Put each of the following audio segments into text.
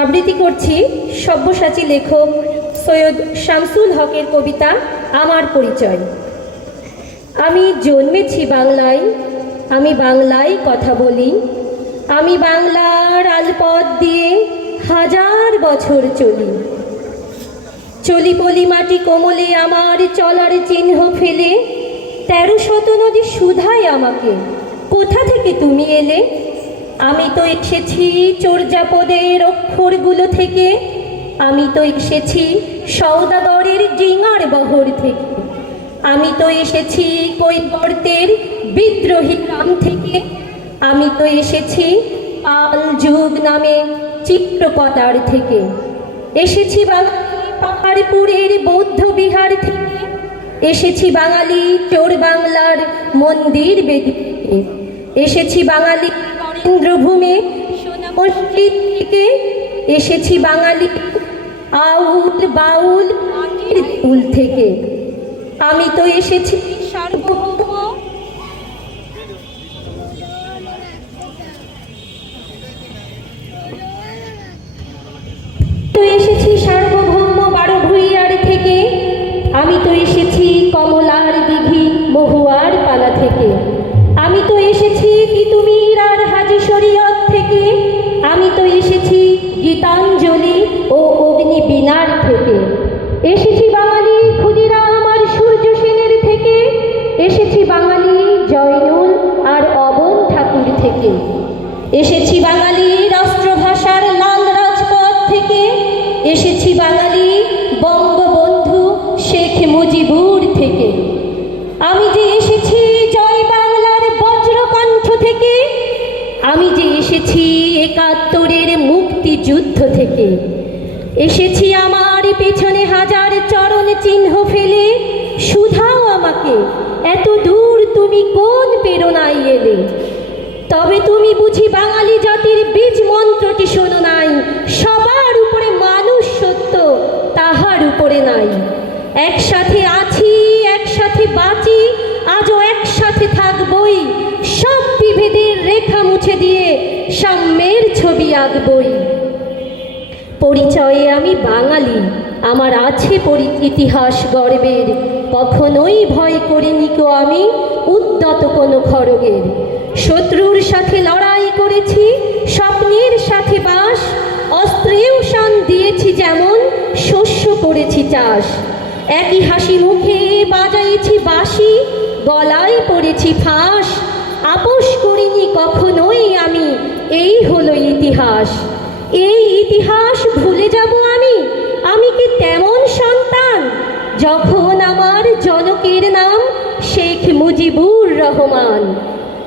আবৃত্তি করছি সব্যসাচী লেখক সৈয়দ শামসুল হকের কবিতা আমার পরিচয়। আমি জন্মেছি বাংলায়, আমি বাংলায় কথা বলি। আমি বাংলার আলপথ দিয়ে হাজার বছর চলি। চলি পলি মাটি কোমলে আমার চলার চিহ্ন ফেলে। তেরো শত নদী সুধাই আমাকে, কোথা থেকে তুমি এলে? আমি তো এসেছি চর্যাপদের অক্ষরগুলো থেকে। আমি তো এসেছি সৌদাগরের ডিঙার বহর থেকে। আমি তো এসেছি কৈবর্তের বিদ্রোহী গ্রাম থেকে। আমি তো এসেছি পাল যুগ নামে চিত্রকটার থেকে। এসেছি পাহাড়পুরের বৌদ্ধ বিহার থেকে। এসেছি বাঙালি চোর বাংলার মন্দির বেদি থেকে। এসেছি বাঙালি নরেন্দ্রভূমে সোনা থেকে এসেছি বাঙালি আউল বাউল ফুল থেকে। আমি তো এসেছি তো এসেছি সার্বভৌম বারো ভুইয়ার থেকে। আমি তো এসেছি কমলার দিঘি মহুয়ার পালা থেকে আমি তো এসেছি তিতুমির আর হাজি শরীয়ত থেকে। আমি তো এসেছি গীতাঞ্জলি ও অগ্নি বিনার থেকে। এসেছি বাঙালি ক্ষুদিরাম আর সূর্য সেনের থেকে। এসেছি বাঙালি জয়নুল আর অবন ঠাকুর থেকে। এসেছি বাঙালি রাষ্ট্রভাষার লাল রাজপথ থেকে। এসেছি বাঙালি বঙ্গবন্ধু শেখ মুজিবুর থেকে। আমি যে আমি যে এসেছি একাত্তরের মুক্তিযুদ্ধ থেকে, এসেছি আমার পেছনে হাজার চরণ চিহ্ন ফেলে, শুধাও আমাকে, এত দূর তুমি কোন প্রেরণায় এলে? তবে তুমি বুঝি বাঙালি জাতির বীজ মন্ত্রটি শোনো নাই, সবার উপরে মানুষ সত্য, তাহার উপরে নাই। একসাথে আছি, একসাথে বাঁচি, আজও একসাথে থাকবই রেখা মুছে দিয়ে সাম্যের ছবি আঁকবই। পরিচয়ে আমি বাঙালি, আমার আছে পরি ইতিহাস গর্বের। কখনোই ভয় করিনি কো আমি উদ্যত কোনো খড়গের। শত্রুর সাথে লড়াই করেছি, স্বপ্নের সাথে বাস, অস্ত্রেও শান দিয়েছি যেমন শস্য করেছি চাষ। একই হাসি মুখে বাজাইছি বাঁশি, গলায় পড়েছি ফাঁস, আপোষ করিনি কখনোই আমি এই হলো ইতিহাস এই ইতিহাস ভুলে যাব আমি আমি কি তেমন সন্তান? যখন আমার জনকের নাম শেখ মুজিবুর রহমান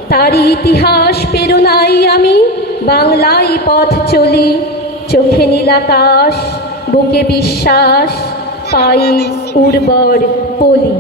তারই ইতিহাস প্রেরণায় আমি বাংলায় পথ চলি, চোখে নীলাকাশ বুকে বিশ্বাস পাই উর্বর পলি।